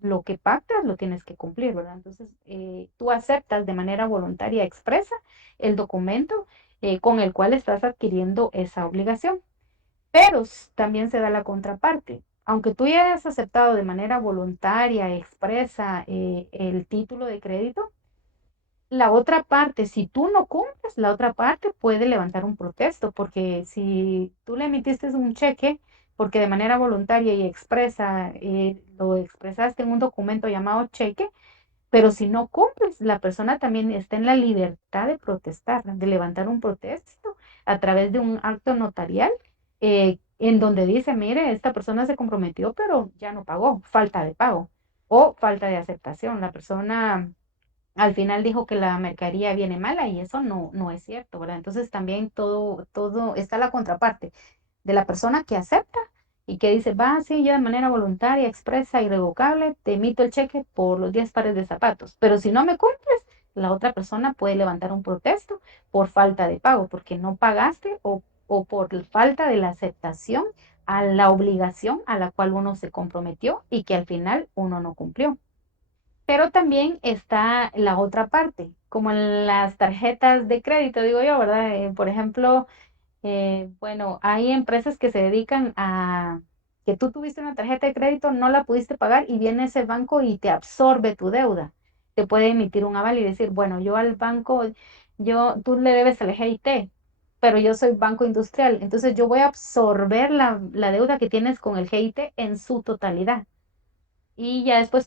lo que pactas lo tienes que cumplir, ¿verdad? Entonces, tú aceptas de manera voluntaria expresa el documento con el cual estás adquiriendo esa obligación. Pero también se da la contraparte. Aunque tú ya hayas aceptado de manera voluntaria, expresa, el título de crédito, la otra parte, si tú no cumples, la otra parte puede levantar un protesto, porque si tú le emitiste un cheque, porque de manera voluntaria y expresa, lo expresaste en un documento llamado cheque, pero si no cumples, la persona también está en la libertad de protestar, de levantar un protesto a través de un acto notarial en donde dice, mire, esta persona se comprometió, pero ya no pagó, falta de pago o falta de aceptación. La persona al final dijo que la mercadería viene mala y eso no es cierto, ¿verdad? Entonces también todo está la contraparte de la persona que acepta y que dice, va, sí, yo de manera voluntaria, expresa, irrevocable, te emito el cheque por los 10 pares de zapatos, pero si no me cumples, la otra persona puede levantar un protesto por falta de pago, porque no pagaste o por falta de la aceptación a la obligación a la cual uno se comprometió y que al final uno no cumplió. Pero también está la otra parte, como en las tarjetas de crédito, digo yo, ¿verdad? Por ejemplo, bueno, hay empresas que se dedican a que tú tuviste una tarjeta de crédito, no la pudiste pagar y viene ese banco y te absorbe tu deuda. Te puede emitir un aval y decir, bueno, yo al banco, tú le debes al GIT pero yo soy banco industrial, entonces yo voy a absorber la deuda que tienes con el GIT en su totalidad. Y ya después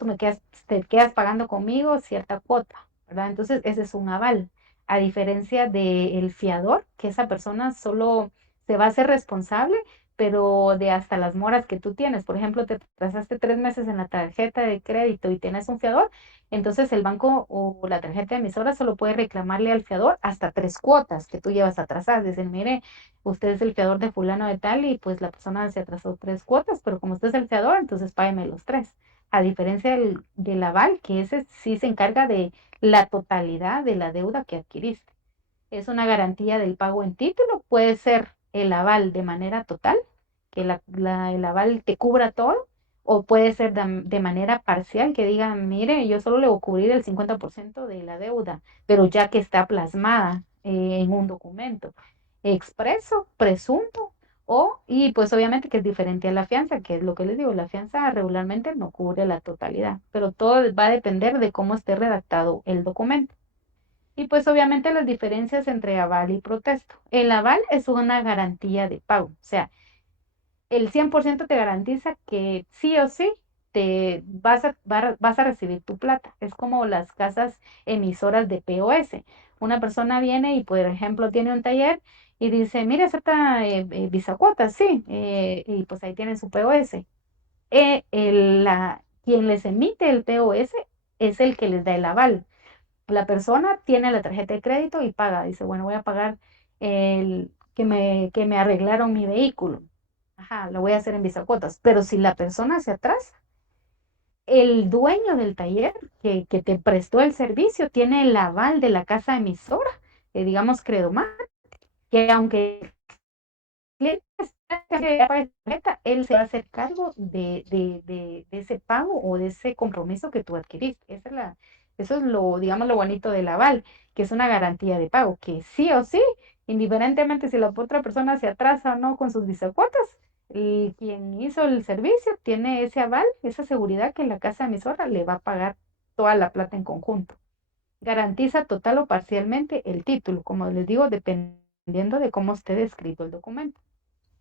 te quedas pagando conmigo cierta cuota, ¿verdad? Entonces ese es un aval, a diferencia del fiador, que esa persona solo se va a hacer responsable, pero de hasta las moras que tú tienes. Por ejemplo, te trazaste 3 meses en la tarjeta de crédito y tienes un fiador, entonces el banco o la tarjeta emisora solo puede reclamarle al fiador hasta 3 cuotas que tú llevas atrasadas. Dicen, mire, usted es el fiador de fulano de tal y pues la persona se atrasó 3 cuotas, pero como usted es el fiador, entonces págame los tres. A diferencia del aval, que ese sí se encarga de la totalidad de la deuda que adquiriste. Es una garantía del pago en título, puede ser el aval de manera total, que el aval te cubra todo, o puede ser de manera parcial, que diga, mire, yo solo le voy a cubrir el 50% de la deuda, pero ya que está plasmada en un documento expreso, presunto, y pues obviamente que es diferente a la fianza, que es lo que les digo, la fianza regularmente no cubre la totalidad, pero todo va a depender de cómo esté redactado el documento. Y pues obviamente las diferencias entre aval y protesto. El aval es una garantía de pago, o sea, el 100% te garantiza que sí o sí te vas a recibir tu plata. Es como las casas emisoras de POS. Una persona viene y, por ejemplo, tiene un taller y dice, mire, acepta Bisacuotas, sí, y pues ahí tienen su POS. Quien les emite el POS es el que les da el aval. La persona tiene la tarjeta de crédito y paga, dice, bueno, voy a pagar que me arreglaron mi vehículo. Ajá, lo voy a hacer en Bisacuotas. Pero si la persona se atrasa, el dueño del taller que te prestó el servicio tiene el aval de la casa emisora, digamos Credomar, que aunque el cliente pague tarjeta, él se va a hacer cargo de ese pago o de ese compromiso que tú adquiriste. Eso es lo, digamos, lo bonito del aval, que es una garantía de pago, que sí o sí, indiferentemente si la otra persona se atrasa o no con sus bisacuotas, y quien hizo el servicio tiene ese aval, esa seguridad que la casa emisora le va a pagar toda la plata en conjunto. Garantiza total o parcialmente el título, como les digo, dependiendo de cómo esté descrito el documento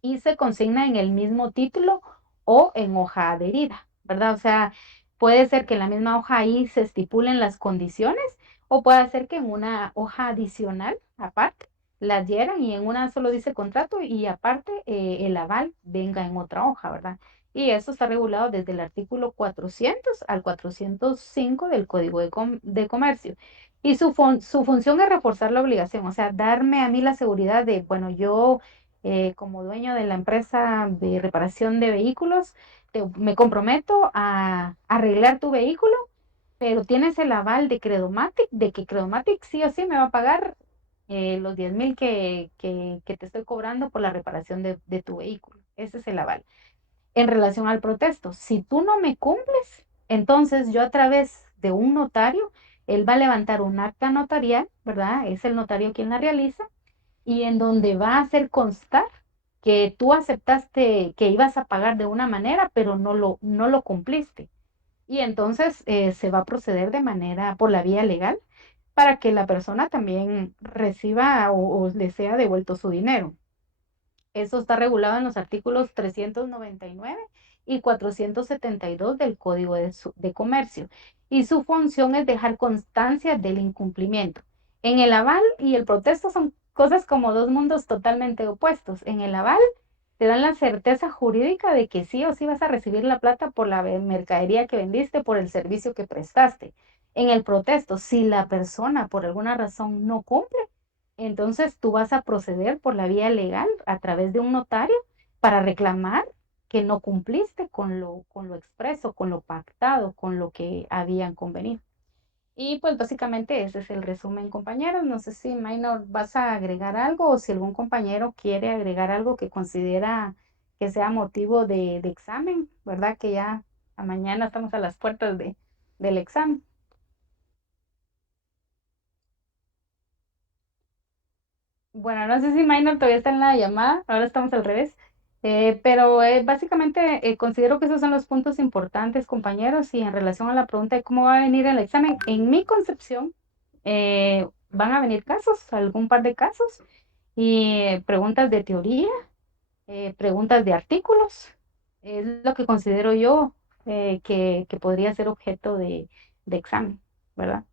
y se consigna en el mismo título o en hoja adherida, ¿verdad? O sea, puede ser que en la misma hoja ahí se estipulen las condiciones o puede ser que en una hoja adicional, aparte, la adhieran y en una solo dice contrato y aparte el aval venga en otra hoja, ¿verdad? Y eso está regulado desde el artículo 400 al 405 del Código de Comercio. Y su función es reforzar la obligación, o sea, darme a mí la seguridad de, bueno, yo como dueño de la empresa de reparación de vehículos, me comprometo a arreglar tu vehículo, pero tienes el aval de Credomatic, de que Credomatic sí o sí me va a pagar los 10,000 que te estoy cobrando por la reparación de tu vehículo. Ese es el aval. En relación al protesto, si tú no me cumples, entonces yo a través de un notario, él va a levantar un acta notarial, ¿verdad? Es el notario quien la realiza y en donde va a hacer constar que tú aceptaste que ibas a pagar de una manera, pero no lo cumpliste. Y entonces se va a proceder de manera por la vía legal para que la persona también reciba o le sea devuelto su dinero. Eso está regulado en los artículos 399 y 472 del Código de Comercio. Y su función es dejar constancia del incumplimiento. En el aval y el protesto son cosas como dos mundos totalmente opuestos. En el aval te dan la certeza jurídica de que sí o sí vas a recibir la plata por la mercadería que vendiste, por el servicio que prestaste. En el protesto, si la persona por alguna razón no cumple, entonces tú vas a proceder por la vía legal a través de un notario para reclamar que no cumpliste con lo expreso, con lo pactado, con lo que habían convenido. Y pues básicamente ese es el resumen, compañeros. No sé si Maynor vas a agregar algo o si algún compañero quiere agregar algo que considera que sea motivo de examen, ¿verdad? Que ya a mañana estamos a las puertas del examen. Bueno, no sé si Minor todavía está en la llamada, ahora estamos al revés. Pero básicamente considero que esos son los puntos importantes, compañeros, y en relación a la pregunta de cómo va a venir el examen, en mi concepción van a venir casos, algún par de casos, y preguntas de teoría, preguntas de artículos. Es lo que considero yo que podría ser objeto de examen, ¿verdad?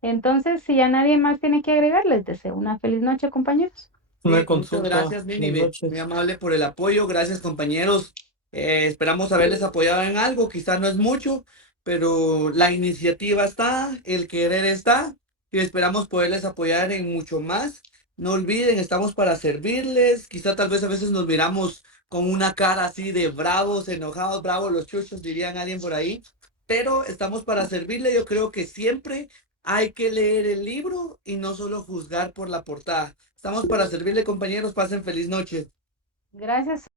Entonces, si ya nadie más tiene que agregar, les deseo una feliz noche, compañeros. Sí, Una muchas consulta. gracias, Buenas Nínive. noches. Muy amable por el apoyo. Gracias, compañeros. Esperamos haberles apoyado en algo. Quizás no es mucho, pero la iniciativa está, el querer está, y esperamos poderles apoyar en mucho más. No olviden, estamos para servirles. Quizá tal vez a veces nos miramos con una cara así de bravos, enojados, bravos los chuchos, dirían alguien por ahí. Pero estamos para servirle. Yo creo que siempre hay que leer el libro y no solo juzgar por la portada. Estamos para servirle, compañeros. Pasen feliz noche. Gracias.